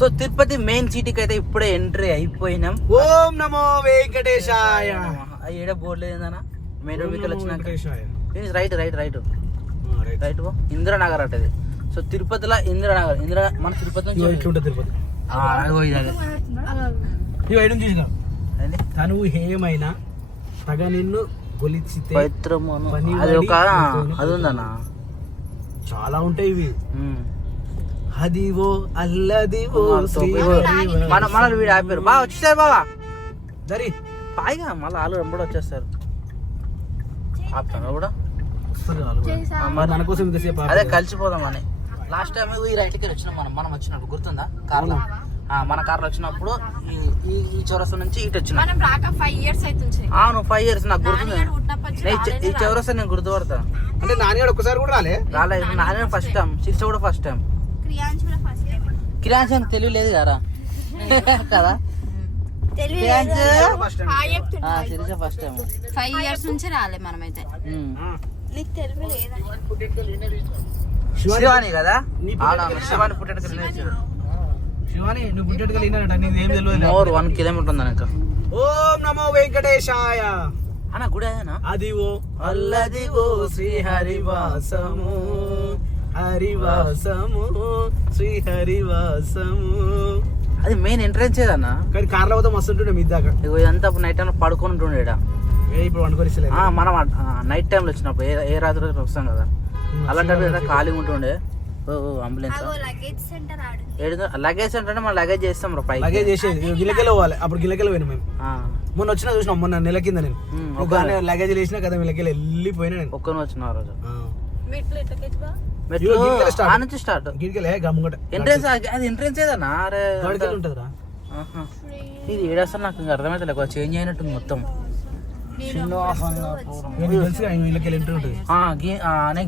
So Tirupati main సిటీకి అయితే ఇప్పుడే ఎంట్రీ అయిపోయినాం. ఓం నమో వెంకటేశాయ. ఏడ బోర్డు లేదన్నా మెయిన్ రోడ్ మీకు వచ్చినాక right right right right Indiranagar అంటే. సో తిరుపతిలో ఇందిరానగర్ మన తిరుపతి నుంచి తిరుపతి తను ఏమైనా తగ నిన్ను గొలిచితే అది ఒక అది ఉందన్నా, చాలా ఉంటాయి ఇవి. అదివో అల్లదివో మన వీడు ఆపారు బాగా వచ్చేసారు బావా దరి పాయిగా మళ్ళీ వాళ్ళు వెంబడి వచ్చేస్తారు. ఆపుతాను కూడా మన కోసం ఇంతసేపు అదే కలిసిపోదాం అని. లాస్ట్ టైం ఈ రైట్కి వచ్చినాం మనం వచ్చినప్పుడు గుర్తుందా కార్లో? మన కార్లో వచ్చినప్పుడు ఈ చౌరస్తా నుంచి ఇటు వచ్చిన. అవును 5 years నాకు గుర్తుంది. ఈ చౌరస్తా నేను గుర్తుపడతా. అంటే నాన్నగాడు ఒక్కసారి కూడా రాలే. నాన్న ఫస్ట్ టైం, శిక్ష కూడా ఫస్ట్ టైం. కిరాన్స్ తెలివి లేదు కదా కదా ఫస్ట్ టైం 5 years నుంచి రాలే మనమైతే. శివాని కదా, శివాని పుట్టేట శివాని నువ్వు పుట్టేట్టుగా లేనట, నీదేం తెలియదు. మోర్ 1 kilometer ఉందా ఇంకా. ఓం నమో వెంకటేశాయ అన్న గుడి అదేనా? అదివో అల్లదివో శ్రీహరివాసము హరివాసము శ్రీహరివాసము. అది మెయిన్ ఎంట్రెన్స్ ఏదన్నా, కానీ కార్లో పోతే మస్తు ఉంటుండే మీ దాకా. ఇదంతా నైట్ టైం పడుకొని ఉంటుండే. ఇప్పుడు వండుకొని మనం నైట్ టైంలో వచ్చినప్పుడు ఏ రాత్రి వస్తాం కదా, అలాంటి ఖాళీ ఉంటుండే. అంబులెన్స్ లగేజ్ అంటే మనం లగేజ్ చేస్తాం పైకి. లగేజ్ చేసేది గిలకెళ్ళి పోవాలి. అప్పుడు గిలకెళ్ళి పోయినా మేము. మొన్న వచ్చినా చూసినాం, మొన్న నెల కింద నేను లగేజ్ వేసినా కదా గిలకెళ్ళి వెళ్ళిపోయినా. నేను ఒక్కని వచ్చిన ఆ రోజు నుంచి స్టార్ట్ ఎంట్రెన్స్. అది ఎంట్రెన్స్ ఏదన్నా ఉంటదిరా. ఇది ఏడాసలు నాకు ఇంకా అర్థమైతే చేంజ్ అయినట్టుంది మొత్తం.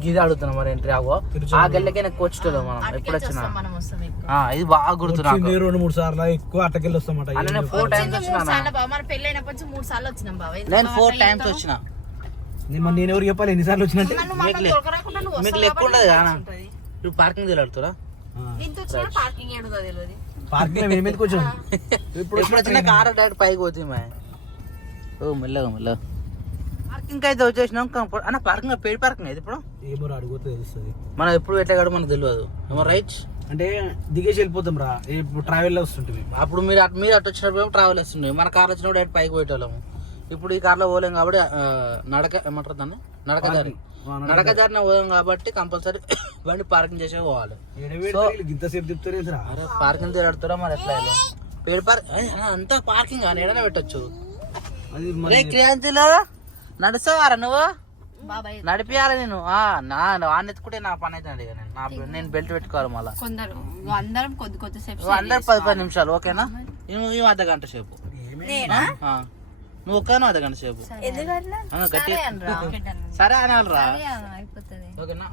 గిది అడుగుతున్నా మరి ఎంట్రీ ఆగో ఆ గల్లకే వచ్చేటో మనం ఎప్పుడు వచ్చినా. ఇది బాగా గుర్తు నాకు. 2-3 సార్లు ఎక్కువ అట్టకెళ్ళి వస్తామాట. 4 times వచ్చిన. నేను 4 times వచ్చిన. నేను ఎవరు చెప్పాలి ఎన్నిసార్లు వచ్చినట్టు? మీకు లెక్క ఉండదు కదా. ఇప్పుడు పార్కింగ్ తెలియడుతురా, పార్కింగ్ మేము ఎందుకు వచ్చాము? ఇప్పుడు వచ్చిన కార్ డైరెక్ట్ పైకి పోతుంది. ఓ మెల్లగా మెల్లగా పార్కింగ్ అయితే వచ్చేసినాం. అన్న పార్కింగ్ పెయిడ్ పార్కింగ్ అయితే ఇప్పుడు ఏమో అడుగుతే తెలుస్తుంది. మనం ఎప్పుడు ఎట్లా కాదు మనకు తెలియదు. ఏమో రైట్ అంటే దిగేసి వెళ్ళిపోతాం రా. ఇప్పుడు ట్రావెల్ లో వస్తుంటుంది. అప్పుడు మీరు అటు వచ్చినప్పుడు ట్రావెల్ వస్తుంది. మన కార్ వచ్చినప్పుడు డైరెక్ట్ పైకి పోయేటోళ్ళము. ఇప్పుడు ఈ కార్లో పోలేం కాబట్టి నడక ఏమంటారు దాన్ని, నడక జారిన పోయాం కాబట్టి కంపల్సరీ బండి పార్కింగ్ చేసే పోవాలి. ఇంతసేపు చెప్తారు పార్కింగ్ తిరగడుతురా మరి ఎట్లా పెయిడ్ పార్కింగ్ అంతా పార్కింగ్ అని ఎడనే పెట్టచ్చు. క్రియాంతిలో నడుస్తావారా నువ్వు? నడిపియాలి నేను. వాడిని ఎత్తుకుంటే నా పని అయితే నేను బెల్ట్ పెట్టుకోవాలి. మళ్ళీ అందరం 10 నిమిషాలు ఓకేనా? నువ్వు అర్ధగంట సేపు, నువ్వు ఒక్కనో అర్ధగంట సేపు గట్టి సరే అనాలరా ఓకేనా?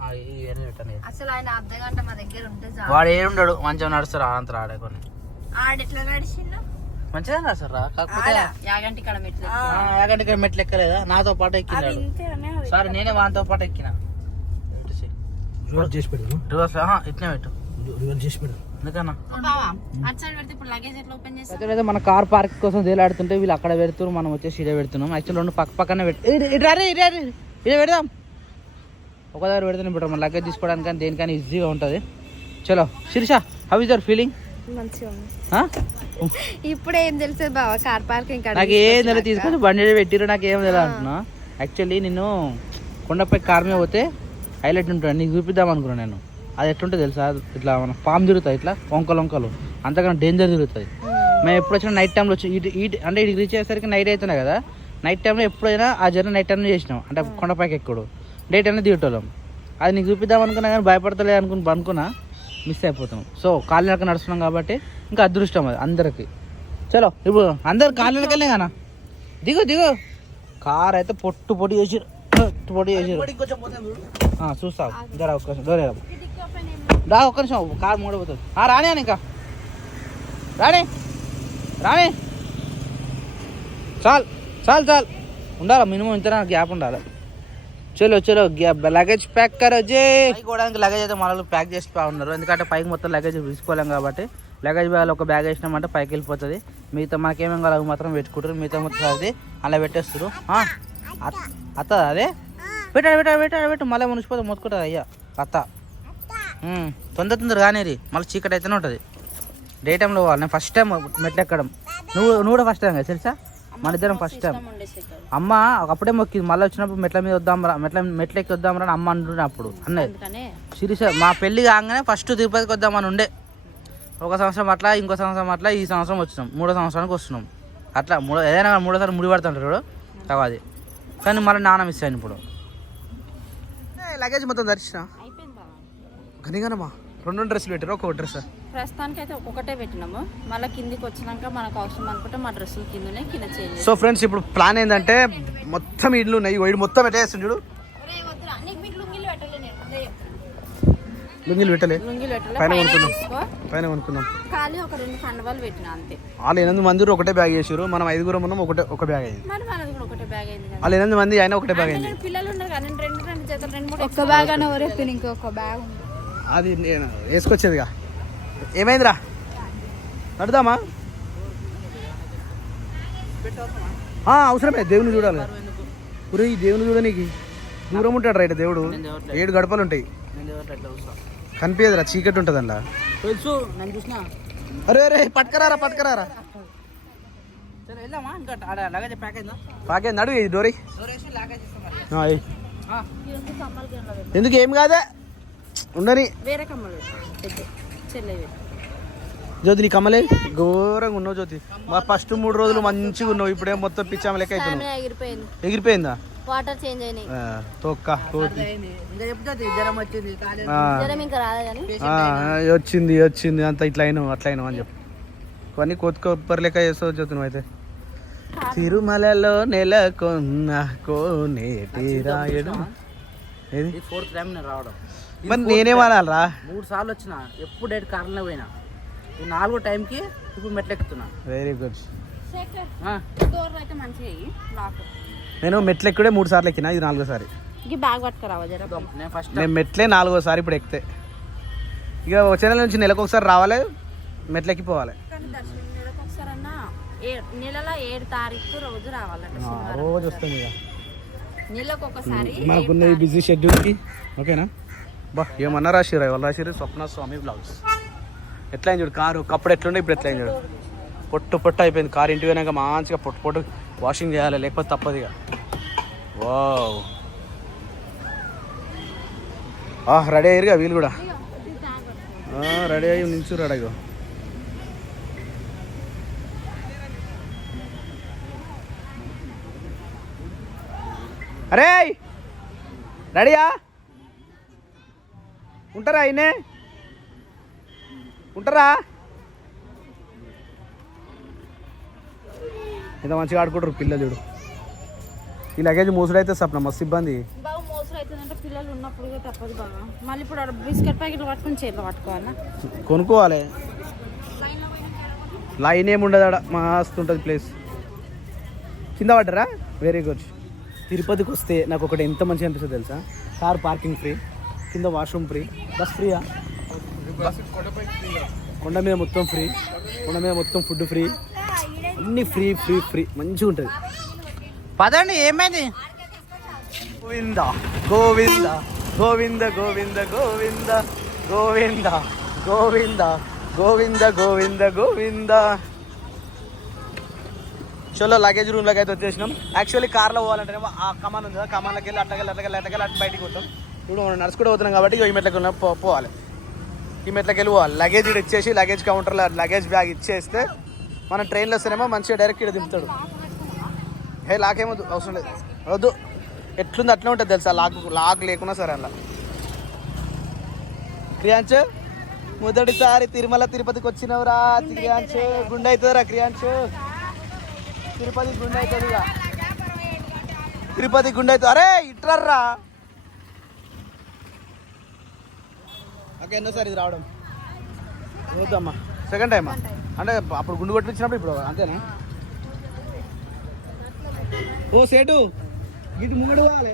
వాడు ఏడుండడు మంచిగా నడుస్తారు. అంతా ఆడే కొన్ని మంచిగా నడుస్తారా. కాకపోతే యాగంటి కాడ మెట్లు ఎక్కలేదా? నాతో పాటు ఎక్కినాడు. సరే నేనే వానితో పాటు ఎక్కినా. ఇట్నే పెట్టు ఎందుకన్నా. మన కార్ పార్క్ కోసం తేలాడుతుంటే వీళ్ళు అక్కడ పెడుతున్నారు, మనం వచ్చేసి ఇడే పెడుతున్నాం. యాక్చువల్ 2 పక్కనే ఇదే పెడదాం. ఒక దగ్గర పెడితేనే పెట్టాం. మన లగేజ్ తీసుకోవడానికి కానీ దేనికైనా ఈజీగా ఉంటుంది. చలో Sirisha, how is your feeling? ఇప్పుడు ఏం తెలుసు బావ, కార్ పార్కింగ్ నాకు ఏం తెలియదు. తీసుకొని బండి పెట్టిరు, నాకు ఏం తెలియదు అంటున్నా. యాక్చువల్లీ నేను కొండపై కార్ మీద పోతే హైలైట్ ఉంటుంది, నీకు చూపిద్దాం అనుకున్నాను నేను. అది ఎట్లుంటుంది తెలుసా, ఇట్లా మన పాము తిరుగుతాయి, ఇట్లా వంకలు అంతకన్నా డేంజర్ తిరుగుతుంది. మేము ఎప్పుడు వచ్చినా నైట్ టైంలో వచ్చి అంటే ఇటు రీచ్ అయ్యేసరికి నైట్ అవుతున్నాయి కదా. నైట్ టైంలో ఎప్పుడైనా ఆ జర్నీ నైట్ టైంలో చేసినాం. అంటే కొండపైకి ఎక్కుడు డే టైంలో దిగటోళ్ళం. అది నీకు చూపిద్దాం అనుకున్నా కానీ భయపడతలే అనుకున్నా మిస్ అయిపోతాం. సో కాలినడక నడుస్తున్నాం కాబట్టి ఇంకా అదృష్టం అది అందరికి. చలో ఇప్పుడు అందరు కాలినడకలే కానా. దిగు కార్ అయితే పొట్టు చేసి చూస్తావు. ధర ఒక్క రా ఒక్క నిమిషం, కార్ మూడబోతుంది. రాని అని ఇంకా రాని చాలు ఉండాలి. మినిమం ఇంత గ్యాప్ ఉండాలి. చలో లగేజ్ ప్యాక్ కరోజే. పైకి పోవడానికి లగేజ్ అయితే మన ప్యాక్ చేసి ఉన్నారు, ఎందుకంటే పైకి మొత్తం లగేజ్ తీసుకోలేం కాబట్టి లగేజ్ బ్యాగ్ ఒక బ్యాగ్ వేసినామంటే పైకి వెళ్ళిపోతుంది. మిగతా మనకేమేం కావాలి మాత్రం పెట్టుకుంటారు. మిగతా మొత్తం అది అలా పెట్టేస్తారు. అత్త అదే పెట్టు మళ్ళీ మునిసిపోతే మొత్తుకుంటుంది అయ్యా అత్త. తొందర కానీ మళ్ళీ చీకటి అయితేనే ఉంటుంది. డే టైంలో పోవాలి. నేను ఫస్ట్ టైం మెట్లు ఎక్కడం. నువ్వు కూడా ఫస్ట్ టైం కదా తెలుసా? మన ఇద్దరం ఫస్ట్ టైం. అమ్మ అప్పుడే మొక్కింది మళ్ళీ వచ్చినప్పుడు మెట్ల మీద వద్దాంరా మెట్ల ఎక్కి వద్దాంరా అని అమ్మ అంటుండే అప్పుడు అన్నది. శిరీష మా పెళ్ళి కాగానే ఫస్ట్ తిరుపతికి వద్దామని ఉండే. ఒక సంవత్సరం అట్లా, ఇంకో సంవత్సరం అట్లా, ఈ సంవత్సరం వచ్చినాం. 3వ సంవత్సరానికి వస్తున్నాం. అట్లా ఏదైనా 3వ ముడి పడుతుంటారు కదా అది. కానీ మళ్ళీ నాన్న మిస్ అయ్యాను ఇప్పుడు. లగేజ్ మొత్తం దర్శన కనీగానమ్మా 2 డ్రెస్సులు పెట్టారు, ఒక్కొక్క డ్రెస్ ప్రస్తుతానికి అయితే ఒక్కొక్కటే పెట్టినాము. మళ్ళీ కిందికి వచ్చినాక మనకు అవసరం అనుకుంటే మా డ్రెస్సులు కింద చేంజ్. సో ఫ్రెండ్స్ ఇప్పుడు ప్లాన్ ఏంటంటే మొత్తం ఇల్లు ఉన్నాయి. ఇడు మొత్తం పెట్టేస్తుంది చూడు. లుంగిలు పెట్టలే పైన కొనుక్కుందాం. ఖాళీ ఒక 2 కండవాలు పెట్టినా అంతే. వాళ్ళు 8 మంది ఒకటే బ్యాగ్ చేసారు. మనం 5 ఉన్నాం. ఒక బ్యాగ్ అయింది. ఒకటే బ్యాగ్ అయింది. వాళ్ళు 8 మంది అయినా ఒకటే బ్యాగ్ అయింది. పిల్లలు ఉన్నారు కానీ 2 జతలు 2 ఒక్క బ్యాగ్ అని ఎవరైతే ఇంకొక బ్యాగ్ అది నేను వేసుకొచ్చేదిగా. ఏమైందిరా నడుదామా? అవసరమే దేవుని చూడాలి. పురే ఈ దేవుని చూడనీకి దూరం ఉంటాడు రైట్. దేవుడు 7 గడపలు ఉంటాయి. కనిపించదురా, చీకటి ఉంటుంది అందులో. తెలుసు నేను చూసిన. అరే పట్టుకరారా పాకే నడు డోరీ. ఎందుకు ఏం కాదే ఉండని. వేరే కమ్మలు జ్యోతి నీ కమ్మలే ఘోరంగా ఉన్నావు జ్యోతి. మా ఫస్ట్ 3 రోజులు మంచిగా ఉన్నావు. ఇప్పుడే మొత్తం పిచ్చామ లెక్క అవుతున్నావు. ఎగిరిపోయిందా? వాటర్ చేంజ్ అయినాయి. తొక్క వచ్చింది అంత ఇట్లా అయినావు అట్లా అయినావు అని చెప్పు. కొన్ని కొబ్బరి లెక్క చేస్తావు జ్యోతి నువ్వు అయితే. తిరుమలలో నెలకొన్న కోనేటి రాయడు. ఏది 4th టైం నేను రావడం. మరి నేనేమనాలరా? 3 సార్లు వచ్చిన. ఎప్పుడు డైరెక్ట్ కార్లో పోయినా. ఈ 4వ టైంకి ఇప్పుడు మెట్లు ఎక్కుతున్నా. Very good. మంచిగా నేను మెట్లు ఎక్కడే 3 సార్లు ఎక్కినా. ఇది 4వ సారి. బ్యాగ్ పట్టుకురావా జర. నేను మెట్లే 4వ సారి ఇప్పుడు ఎక్కితే. ఇక వచ్చే నెల నుంచి నెలకు ఒకసారి రావాలి, మెట్లు ఎక్కిపోవాలి. నెలలో 7 తారీఖు రోజు రావాలంట. రోజు వస్తుంది ఇక నెలకు ఒకసారి. మనకున్న బిజీ షెడ్యూల్కి ఓకేనా? బా ఏమన్నా రాసిరా వాళ్ళు రాసిరు. స్వప్న స్వామి బ్లాగ్స్. ఎట్లా అయింది చూడు కారు. ఒకప్పుడు ఎట్లుండే ఇప్పుడు ఎట్లా అయింది చూడు. పొట్టు అయిపోయింది కారు. ఇంటికి పోయినాక మంచిగా పొట్టు వాషింగ్ చేయాలి, లేకపోతే తప్పదు ఇక. వావ్ రెడీ అయ్యారుగా వీళ్ళు కూడా. రెడీ అయ్యి నించు రెడీగా. అరే రెడీయా? ఉంటారా అయినే? ఉంటారా? ఇంత మంచిగా ఆడుకుంటారు పిల్లలు చూడు. ఈ లగేజ్ మోసుడైతే సప్న మస్తు ఇబ్బంది. బాగా మోసలు అవుతుందంటే పిల్లలు ఉన్నప్పుడు తప్పదు బాగా. మళ్ళీ ఇప్పుడు బిస్కెట్ ప్యాకెట్లు పట్టుకుని చేతిలో పట్టుకోవాలా? కొనుక్కోవాలి. లైన్ ఏమి ఉండదు ఆడ. మస్తు ఉంటుంది ప్లేస్. కింద పడ్డరా? Very good. తిరుపతికి వస్తే నాకు ఒకటి ఎంత మంచిగా అనిపిస్తుంది తెలుసా? కార్ పార్కింగ్ ఫ్రీ, కింద వాష్రూమ్ ఫ్రీ, బస్ ఫ్రీయా? కొండ మీద మొత్తం ఫ్రీ, కొండ మీద మొత్తం ఫుడ్ ఫ్రీ, అన్ని ఫ్రీ ఫ్రీ ఫ్రీ మంచిగా ఉంటుంది. పదండి. ఏమైంది? గోవింద గోవింద గోవింద గోవింద గోవింద గోవింద గోవింద గోవింద గోవింద గోవింద. చలో లగేజ్ రూమ్లోకి అయితే వచ్చేసినాం. యాక్చువల్లీ కార్లో పోవాలంటే ఆ కమాన్ ఉంది కదా, కమాన్లోకి వెళ్ళి అట్టకెళ్ళి అటు బయటికి పోతాం. ఇప్పుడు మనం నడుచుకుంటూ పోతున్నాం కాబట్టి ఈ మెట్లకి పోవాలి. ఈ మెట్లకి వెళ్ళి పోవాలి. లగేజ్ ఇక్కడ ఇచ్చేసి లగేజ్ కౌంటర్లో లగేజ్ బ్యాగ్ ఇచ్చేస్తే మనం ట్రైన్లో వస్తేనేమో మంచిగా డైరెక్ట్ ఇక్కడ దింపుతాడు. లాకేమొద్దు, అవసరం లేదు, వద్దు. ఎట్లుంది అట్లా ఉంటుంది తెలుసా. లాక్ లేకున్నా సరే అలా. క్రియాంచ్ మొదటిసారి తిరుమల తిరుపతికి వచ్చినవరా? క్రియాంచ్ గుండె అవుతుందిరా. క్రియాంచ్ తిరుపతి గుండె అవుతుంది. ఇక తిరుపతి గుండె అవుతుంది. అరే ఇట్రర్రా. ఓకే ఎన్నోసారి ఇది రావడం? వద్దమ్మా, సెకండ్ టైమా? అంటే అప్పుడు గుండు కొట్టించినప్పుడు ఇప్పుడు అంతేనా? ఓ సేటు ఇటు ముంగడు పోవాలి.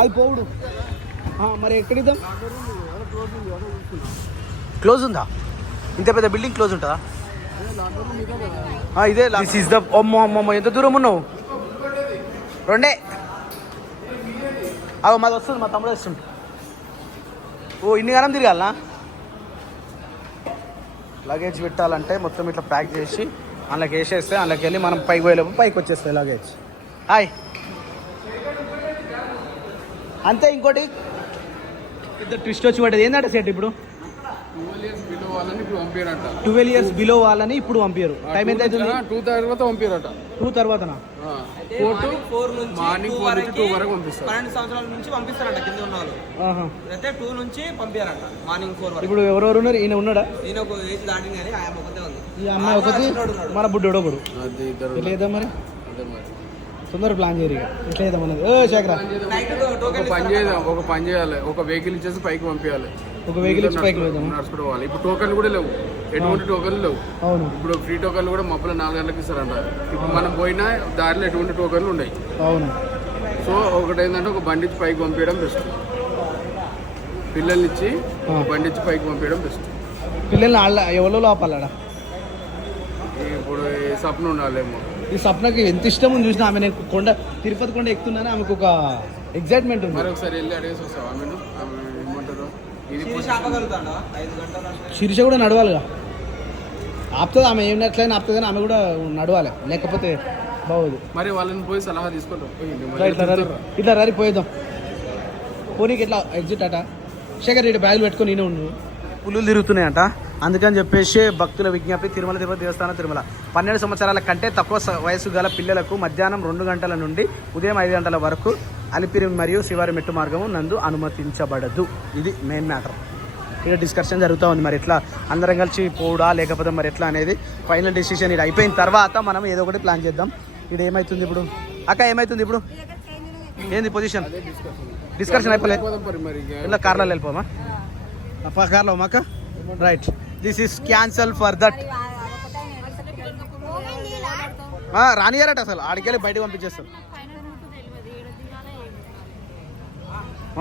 అది పోవుడు మరి ఎక్కడిద్దాం? క్లోజ్ ఉందా? ఇంత పెద్ద బిల్డింగ్ క్లోజ్ ఉంటుందా? ఇదే దిస్ ఇస్ ద అమ్మమ్మ ఎంత దూరం ఉన్నావు? రెండే అవి మాది వస్తుంది, మా తమ్ముడు వస్తుంది. ఓ ఇన్ని కాలం తిరగాలనా? లగేజ్ పెట్టాలంటే మొత్తం ఇట్లా ప్యాక్ చేసి అందులోకి వేసేస్తే అందులోకి వెళ్ళి మనం పైకి పోయేలోపు పైకి వచ్చేస్తాయి లగేజ్. హాయ్ అంతే. ఇంకోటి పెద్ద ట్విస్ట్ వచ్చి పడ్డది ఏంటంటే సెట్ ఇప్పుడు 12 years బిలో వాళ్ళని ఇప్పుడు పంపారు. టైం ఎంత అవుతుంది? 2 తర్వాత పంపారట. 2 తర్వాతనా? మార్నింగ్ 4 నుంచి 2 వరకు పంపిస్తారు. 12 సంవత్సరాల నుంచి పంపిస్తారంట కింద ఉన్న వాళ్ళు. అయితే 2 నుంచి పంపారంట మార్నింగ్ 4 వరకు. ఇప్పుడు ఎవరెవరు ఉన్నారు? ఈయన ఉన్నాడా? నేను ఒక ఏజ్ దాటింది కానీ ఆయన ఒకటే ఉంది. ఈ అమ్మాయి ఒకటి, మన బుడ్డోడు ఒకడు. అది ఇద్దరు లేదా మరి తొందర ప్లాన్ చేయరు ఇక. ఎట్లా చేద్దాం అన్నది. శేఖరా ఒక పని చేయాలి, ఒక వెహికల్ ఇచ్చేసి పైకి పంపించాలి. ఒక వెహికల్ ఇచ్చి పైకి వెళ్దాం. నడుచుకోవాలి. ఇప్పుడు టోకన్లు కూడా లేవు, ఎటువంటి టోకన్లు లేవు. అవును. ఇప్పుడు ఫ్రీ టోకన్లు కూడా మబ్బుల 4 గంటలకు ఇస్తారంట. ఇప్పుడు మనం పోయినా దారిలో ఎటువంటి టోకన్లు ఉన్నాయి. అవును. సో ఒకటి ఏంటంటే ఒక బండి ఇచ్చి పైకి పంపించడం బెస్ట్. పిల్లల్ని ఇచ్చి బండి ఇచ్చి పైకి పంపించడం బెస్ట్. పిల్లల్ని ఎవరో లోపాలడా? ఇప్పుడు సప్న ఉండాలేమో. ఈ సప్నకి ఎంత ఇష్టం ఉంది చూసినా. ఆమె నేను తిరుపతి కొండ ఎక్కుతున్నాను, ఆమెకు ఒక ఎగ్జైట్మెంట్ ఉంది. మరి ఒకసారి వెళ్ళి అడిగేసి వస్తావా? ఆమె ఏమంటారు? శిరీష కూడా నడవాలిగా. ఆపుతుంది ఆమె, ఏం నట్లయినా ఆపుతుంది కానీ ఆమె కూడా నడవాలి, లేకపోతే బాగోదు. మరి వాళ్ళని పోయి సలహా తీసుకుంటాం. ఇట్లా రరి పోయేద్దాం. పోనీకి ఇట్లా ఎగ్జిట్ అట. శేఖర్ ఇటు బ్యాగులు పెట్టుకొని నేనే ఉండు. పులులు తిరుగుతున్నాయంట, అందుకని చెప్పేసి భక్తుల విజ్ఞప్తి. తిరుమల తిరుపతి దేవస్థానం తిరుమల 12 సంవత్సరాల కంటే తక్కువ వయసు గల పిల్లలకు మధ్యాహ్నం 2 గంటల నుండి ఉదయం 5 గంటల వరకు అలిపిరి మరియు శివారి మెట్టు మార్గము నందు అనుమతించబడదు. ఇది మెయిన్ మ్యాటర్. ఇక్కడ డిస్కషన్ జరుగుతూ ఉంది. మరి ఎట్లా అందరం కలిసి పోడా లేకపోతే మరి ఎట్లా అనేది ఫైనల్ డెసిషన్ ఇది అయిపోయిన తర్వాత మనం ఏదో ఒకటి ప్లాన్ చేద్దాం. ఇది ఏమవుతుంది ఇప్పుడు? అక్క ఏమవుతుంది ఇప్పుడు? ఏంది పొజిషన్? డిస్కషన్ అయిపోలేదు. ఇలా కార్లో వెళ్ళిపోమా? కార్లో అక్క right. This is cancel for that. రానియారట అసలు, ఆడికెళ్ళి బయటకు పంపించేస్తారు.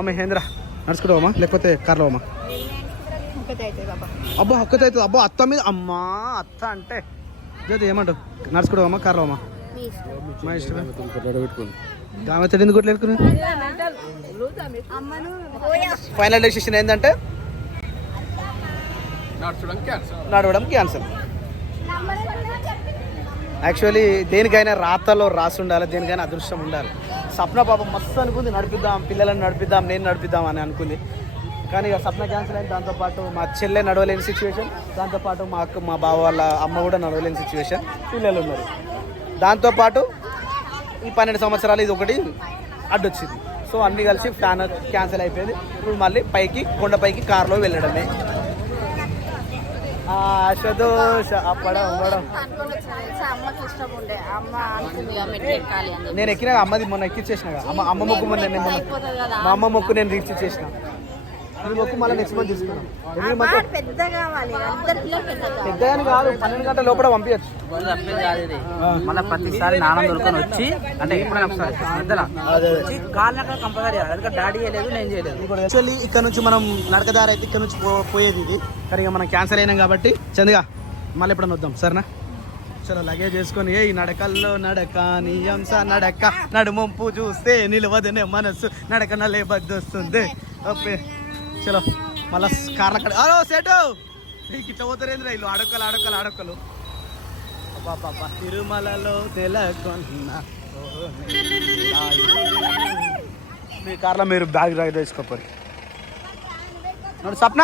మహేంద్ర నడుచుకుంటావమ్మా లేకపోతే కార్లో అమ్మా? అబ్బా ఒక్కతే అవుతుంది. అబ్బా అత్త మీద అమ్మా, అత్త అంటే జ్యోతి ఏమంటావు? నడుచుకుంటావమ్మా కార్లో అమ్మా? మా ఇష్టం. దామెత్తడి ఎందుకు కొట్టలేకున్నా? ఫైనల్ డెసిషన్ ఏంటంటే నడవడం క్యాన్సల్. యాక్చువల్లీ దేనికైనా రాతలో రాసి ఉండాలి, దేనికైనా అదృష్టం ఉండాలి. సప్న పాపం మస్తు అనుకుంది, నడిపిద్దాం పిల్లలను నడిపిద్దాం, నేను నడిపిద్దాం అని అనుకుంది. కానీ ఇక సప్న క్యాన్సిల్ అయింది. దాంతోపాటు మా చెల్లె నడవలేని సిచ్యువేషన్, దాంతోపాటు మా అక్క మా బావ వాళ్ళ అమ్మ కూడా నడవలేని సిచ్యువేషన్, పిల్లలు ఉన్నారు. దాంతోపాటు ఈ 12 సంవత్సరాలు ఇది ఒకటి అడ్డొచ్చింది. సో అన్నీ కలిసి ప్లాన్ క్యాన్సిల్ అయిపోయింది. ఇప్పుడు మళ్ళీ పైకి కొండపైకి కార్లో వెళ్ళడమే. ఆశదోష అప్పడం అవ్వడం. నేను ఎక్కినా అమ్మది మొన్న ఎక్కిచ్చేసిన. అమ్మ మొక్కు మొన్న మా అమ్మ మొక్కు నేను రీచ్ చేసిన. ఈ మొక్కు మళ్ళీ నెక్స్ట్ మంత్ తీసుకున్నాం. పెద్దగా కాదు, 12 గంటల లోపల పంపించచ్చు. మళ్ళీ ప్రతిసారి నాన్న దొరుకుని వచ్చి అంటే ఎప్పుడైనా ఒకసారి కాళ్ళ కంపల్సరీ. అందుకే డాడీ చేయలేదు, నేను చేయలేదు. యాక్చువల్లీ ఇక్కడ నుంచి మనం నడకదారి అయితే ఇక్కడ నుంచి పోయేది ఇది, కానీ ఇక మనం క్యాన్సల్ అయినాం కాబట్టి చందుగా మళ్ళీ ఎప్పుడన్నా వద్దాం సరేనా? చలో లగేజ్ చేసుకొని ఈ నడకల్లో నడక నీయంస నడక నడుమొంపు చూస్తే నిలవదనే మనస్సు నడక నలే బద్దొస్తుంది. ఓకే చలో మళ్ళా కార్ల కడ. అరో సెటు ఇట్లా పోతారేంద్ర ఇల్లు ఆడొక్కలు. బాబా తిరుమలలో తెలకొన్న మీ కార్లో మీరు బ్యాగ్ వేసుకోపోయి. సప్న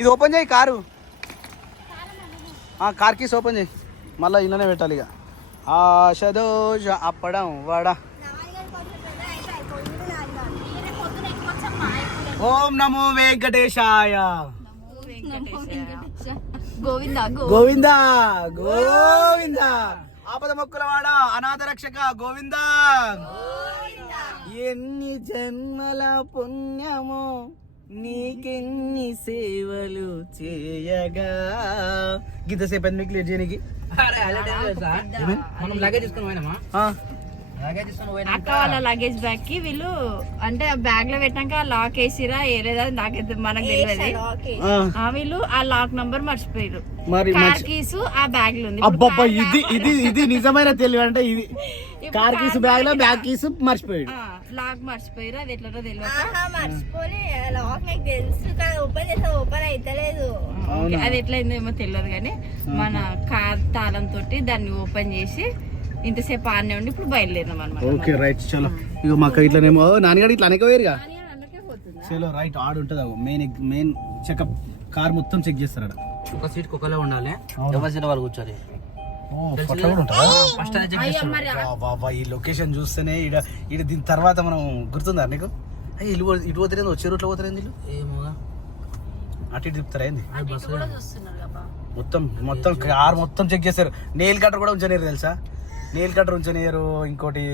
ఇది ఓపెన్ చేయి కారు. కార్ కీస్ ఓపెన్ చేయి. మళ్ళీ ఇళ్ళనే పెట్టాలి ఇక. ఆశదోష అప్పడం వడ. ఓం నమో వెంకటేశాయ. గోవిందా గోవిందా గోవిందా. ఆపద మొక్కుల వాడ అనాథ రక్షక గోవిందా. ఎన్ని జన్మల పుణ్యమో నీకెన్ని సేవలు చేయగా. గీత సేపు మీకు లేట్ చేయడానికి మనం లగేజ్ తీసుకుని పోయినామా? అక్క వాళ్ళ లగేజ్ బ్యాగ్ కి వీళ్ళు అంటే ఆ బ్యాగ్ లో పెట్టాక లాక్ వేసిరా ఏరేదా నాకైతే మనకు తెలియదు. వీళ్ళు ఆ లాక్ నంబర్ మర్చిపోయారు. కార్ కీస్ ఆ బ్యాగ్ లో ఉంది. అబ్బబ్బా ఇది నిజమైన తెలివి అంటే ఇది. కార్ కీస్ బ్యాగ్ లో బ్యాగ్ కీస్ మర్చిపోయాడు. లాక్ మర్చిపోయారు. అది ఎట్లా తెలియదు. అది ఎట్లయిందేమో తెలియదు కానీ మన కార్ తాళం తోటి దాన్ని ఓపెన్ చేసి ఇంతసేపు ఆడనే ఉండి ఇప్పుడు బయలుదేరినాం అనమాట. ఓకే రైట్ చలో. ఇక మాకు ఇట్లనేమో నాన్నగారు ఇట్లా అనేకవేరుగా. చలో రైట్ ఆడు ఉంటుంది. మెయిన్ చెకప్ కార్ మొత్తం చెక్ చేస్తారు అక్కడ. ఒక సీట్ కుక్కలే ఉండాలి. ఎవరి సీట్ వాళ్ళు కూర్చోాలి. ఈ లొకేషన్ చూస్తేనే ఈడ దీని తర్వాత మనం గుర్తుందా నీకు? ఇటు పోతే వచ్చే రూట్లో పోతారు వీళ్ళు. ఏమో అటు ఇటు తిప్పుతారా ఏంది? మొత్తం కార్ మొత్తం చెక్ చేస్తారు. నెయిల్ కట్టర్ కూడా ఉంచలేరు తెలుసా? నెయిల్ కట్టర్ ఉంచలేరు. ఇంకోటి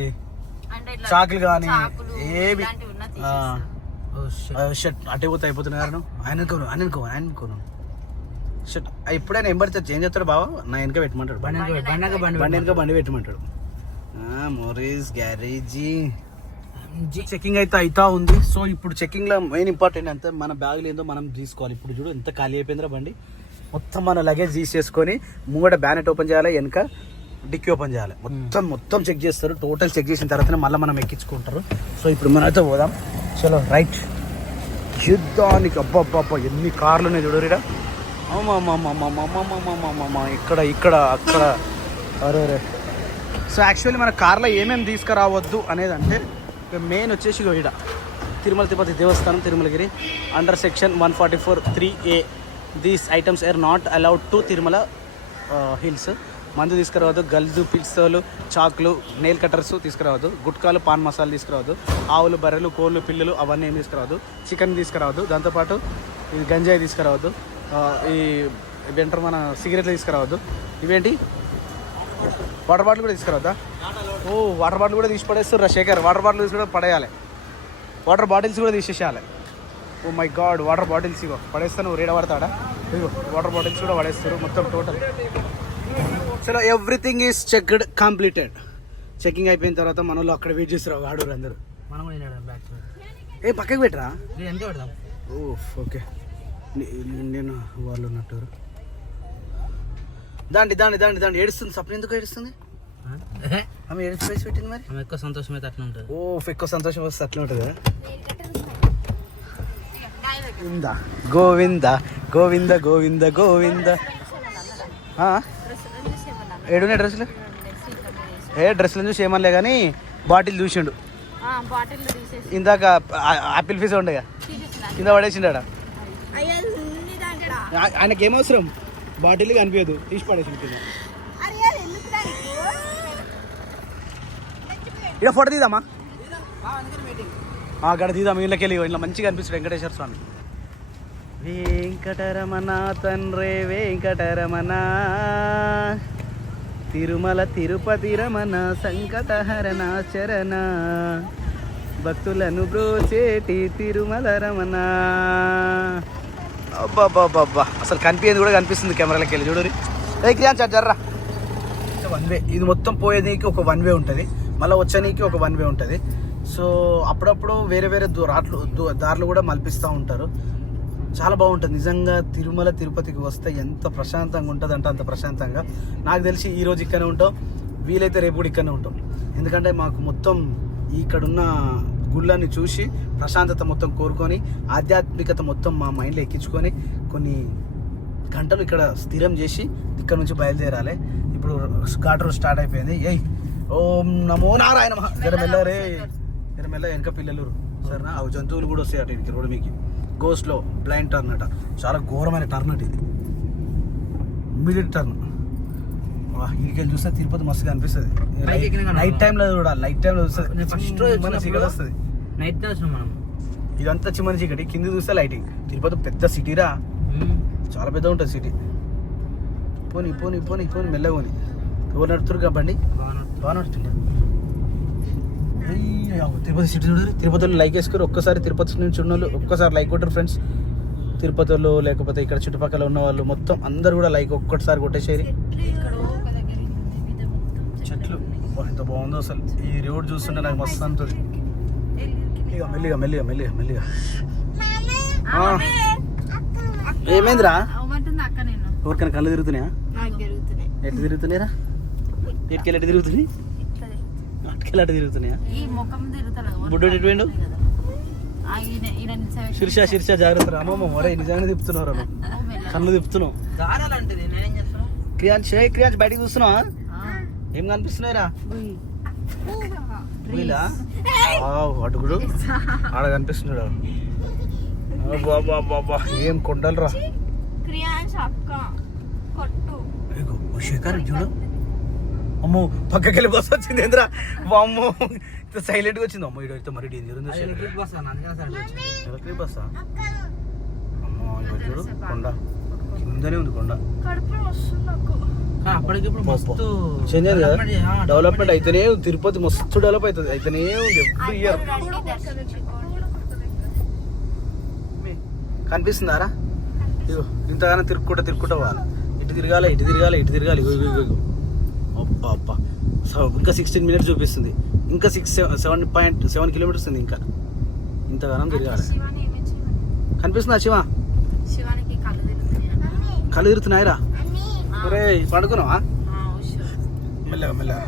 చాకులు కానీ ఏవి షర్ట్ అటే పోతే అయిపోతున్నాయి. కారణం ఆయనకోను షర్ట్ ఎప్పుడైనా ఎంబడితే ఏం చెప్తాడు బావ? నా వెనక పెట్టమంటాడు. బండి వెనక బండి పెట్టమంటాడు. మోరీస్ గ్యారేజీ చెకింగ్ అయితే అవుతా ఉంది. సో ఇప్పుడు చెకింగ్ లో మెయిన్ ఇంపార్టెంట్ అంతే మన బ్యాగులు ఏందో మనం తీసుకోవాలి. ఇప్పుడు చూడు ఎంత ఖాళీ అయిపోయిందిరా బండి. మొత్తం మన లగేజ్ తీసేసుకొని ముంగట బ్యానెట్ ఓపెన్ చేయాలి, వెనక డిక్కీ ఓపెన్ చేయాలి. మొత్తం చెక్ చేస్తారు. టోటల్ చెక్ చేసిన తర్వాతనే మళ్ళీ మనం ఎక్కించుకుంటారు. సో ఇప్పుడు మనమైతే పోదాం. చలో రైట్. యుద్ధానికి అబ్బా ఎన్ని కార్లు ఉన్నాయి చూడరిడా. ఇక్కడ అక్కడ అరే. సో యాక్చువల్లీ మన కార్లో ఏమేమి తీసుకురావద్దు అనేది అంటే మెయిన్ వచ్చేసి ఇక్కడ Tirumala Tirupati Devasthanam Tirumalagiri under section 144(3)A. These items are not allowed to Tirumala hills. మందు తీసుకురావద్దు, గల్జు, పిస్తోలు, చాకులు, నెయిల్ కట్టర్స్ తీసుకురావద్దు, గుట్కాలు, పాన్ మసాలా తీసుకురావద్దు, ఆవులు, బర్రెలు, కోళ్ళు, పిల్లలు అవన్నీ ఏం తీసుకురావద్దు, చికెన్ తీసుకురావద్దు, దాంతోపాటు ఇది గంజాయి తీసుకురావద్దు, ఈ వెంటర్ మన సిగరెట్లు తీసుకురావద్దు. ఇవేంటి వాటర్ బాటిల్ కూడా తీసుకురావద్దా? ఓ వాటర్ బాటిల్ కూడా తీసి పడేస్తారు శేఖర్. వాటర్ బాటిల్ తీసి కూడా పడేయాలి. వాటర్ బాటిల్స్ కూడా తీసేసేయాలి. Oh my God water bottles ఇగో పడేస్తాను. రేడ పడతాడా? ఇగో వాటర్ బాటిల్స్ కూడా పడేస్తారు మొత్తం టోటల్. చలో everything is checked completed. Checking అయిపోయిన తర్వాత మనలో అక్కడ వెయిట్ చేస్తారు వాడు అందరూ. మనం ఏ పక్కకి పెట్టరా? ఎంత పెడదాం? ఓ ఓకే నేను వాళ్ళు ఉన్నట్టు. దాండి ఏడుస్తుంది. సప్న ఎందుకు ఏడుస్తుంది? ఆమె ఏడుస్తు వేసి పెట్టింది మరి. ఆమె ఎక్కువ సంతోషం అయితే అట్లా ఉంటుంది. ఓ ఎక్కువ సంతోషం వస్తే అట్లా ఉంటుంది. గోవింద గోవింద గోవింద గోవింద. ఏడున్నాయి డ్రెస్సులు? డ్రెస్సులను చూసి ఏమనలే కానీ బాటిల్ చూసిండు ఇందాక. ఆపిల్ ఫీస్ ఉండగా కింద పడేసిండా. ఆయనకి ఏమవసరం? బాటిల్ కనిపించదు, తీసి పడేసిండు కింద. ఇక్కడ ఫోటో తీద్దామా? అక్కడ తీద్దాం. ఇళ్ళకి వెళ్ళి ఇట్లా మంచిగా అనిపిస్తుంది వెంకటేశ్వర స్వామి. వెంకటరమణ తండ్రే వెంకటరమణ, తిరుమల తిరుపతి రమణ, సంకటహరణ చరణ, భక్తులను బ్రోచేటి తిరుమల రమణ. అబ్బాబ్బాబ్బా అసలు కనిపించేది కూడా కనిపిస్తుంది కెమెరాలకి వెళ్ళి చూడరి. జర్రా వన్ వే. ఇది మొత్తం పోయేదానికి ఒక వన్ వే ఉంటుంది, మళ్ళీ వచ్చేదానికి ఒక వన్ వే ఉంటుంది. సో అప్పుడప్పుడు వేరే వేరే దారులు కూడా మలిపిస్తూ ఉంటారు. చాలా బాగుంటుంది నిజంగా. తిరుమల తిరుపతికి వస్తే ఎంత ప్రశాంతంగా ఉంటుంది అంటే అంత ప్రశాంతంగా. నాకు తెలిసి ఈరోజు ఇక్కడనే ఉంటాం, వీలైతే రేపు కూడా ఇక్కడనే ఉంటాం. ఎందుకంటే మాకు మొత్తం ఇక్కడున్న గుళ్ళని చూసి ప్రశాంతత మొత్తం కోరుకొని ఆధ్యాత్మికత మొత్తం మా మైండ్లో ఎక్కించుకొని కొన్ని గంటలు ఇక్కడ స్థిరం చేసి ఇక్కడ నుంచి బయలుదేరాలి. ఇప్పుడు ఘాట్ రోడ్ స్టార్ట్ అయిపోయింది. ఓం నమో నారాయణ. జరమెల్లరే జరమెల్ల వెనక పిల్లలు సరేనా. అవి జంతువులు కూడా వస్తాయి అటు ఇక్కడికి రోడ్డు మీకు. గోస్లో బ్లైండ్ టర్న్ అట, చాలా ఘోరమైన టర్న్ అటు ఇది, ఇమ్మీడియట్ టర్న్. ఇక్కడికి చూస్తే తిరుపతి మస్తుగా అనిపిస్తుంది. నైట్ టైంలో చూడాలి, నైట్ టైంలో చూస్తుంది చీకటి వస్తుంది. నైట్ మనం ఇదంతా చిమ్మని చీకటి, కింద చూస్తే లైటింగ్. తిరుపతి పెద్ద సిటీరా, చాలా పెద్ద ఉంటుంది సిటీ. పోనీ పోనీ పోనీ పోనీ మెల్లగా పోనీ. ఎవరు నడుతురు కాబట్టి బాగా నడుతుండే. తిరుపతి సిటీ చూడరు. తిరుపతిలో లైక్ వేసుకొని ఒక్కసారి తిరుపతి నుంచి ఉన్న వాళ్ళు ఒక్కసారి లైక్ కొట్టారు ఫ్రెండ్స్. తిరుపతిలో లేకపోతే ఇక్కడ చుట్టుపక్కల ఉన్న వాళ్ళు మొత్తం అందరు కూడా లైక్ ఒక్కటిసారి కొట్టేసేరి. చెట్లు ఎంత బాగుందో అసలు ఈ రోడ్ చూస్తుంటే నాకు మస్తు అంటుంది. ఇక మెల్లిగా మెల్లిగా మెల్లిగా మెల్లిగా. ఏమైందిరా? అవ్వమంటుంది అక్క నేను. ఎవరికైనా కళ్ళు తిరుగుతున్నాయా? నాకు జరుగుతున్నాయి. ఎటు తిరుగుతున్నాయిరా? ఎటుకెళ్ళి ఎటు తిరుగుతున్నాయి? అటుకెళ్ళి అటు తిరుగుతున్నాయా? ఈ ముఖం తిరుగుతలేదు. బుడ్డోడు ఎటు పోయిండు? శీర్ష ఈయన శీర్ష జాగ్రత్త అమ్మమ్మ ఒరే నిజంగానే తిప్పుతున్నావు రా కళ్ళు తిప్పుతున్నావు. దారాలంటిది నేనేం చేస్తాను? క్రియాంశ్ బయటికి చూస్తున్నావా? ఏం కనిపిస్తున్నాయిరా? వీళ్ళా? అడుగుడు ఆడ కనిపిస్తున్నాడు. బాబా ఏం కొండలరా. క్రియాన్స్ అక్క కొట్టు. శేఖర్ చూడు. అమ్మో పక్కకెళ్ళి బస్సు వచ్చింది ఏంద్రా? అమ్మో సైలెంట్ గా వచ్చింది. అమ్మో ఇటు మరి డేంజర్ ఉంది. ఎలక్ట్రిక్ బస్ అన్న, అందుకని సరే వచ్చింది. ఎలక్ట్రిక్ బస్సా? అమ్మో ఇక్కడ చూడు కొండ కిందనే ఉంది కొండ. కడుపు వస్తుంది నాకు. అప్పటికిప్పుడు మస్తు చేంజ్ అయింది కదా? డెవలప్మెంట్ డెవలప్మెంట్ అయితేనే తిరుపతి మస్తు డెవలప్ అవుతుంది. అయితేనే ఉంది ఎవ్రీ ఇయర్. కనిపిస్తుందారా? ఇగో ఇంతగానో తిరుక్కుంటా పోవాలి. ఇటు తిరగాలి ఇటు తిరగాలి ఇటు తిరగాలి. ఇగో ఇగో ఇగో అబ్బా అబ్బా. ఇంకా 16 minutes చూపిస్తుంది. ఇంకా 7.7 kilometers ఉంది. ఇంకా ఇంతగానం తిరగాలి. కనిపిస్తుందా శివ? శివానికి కళ్ళు తిరుగుతున్నాయి. కళ్ళు తిరుగుతున్నాయిరా? ఒరే పండుకున్నావా? ఆ, ఉష్. మెల్లగా మెల్లగా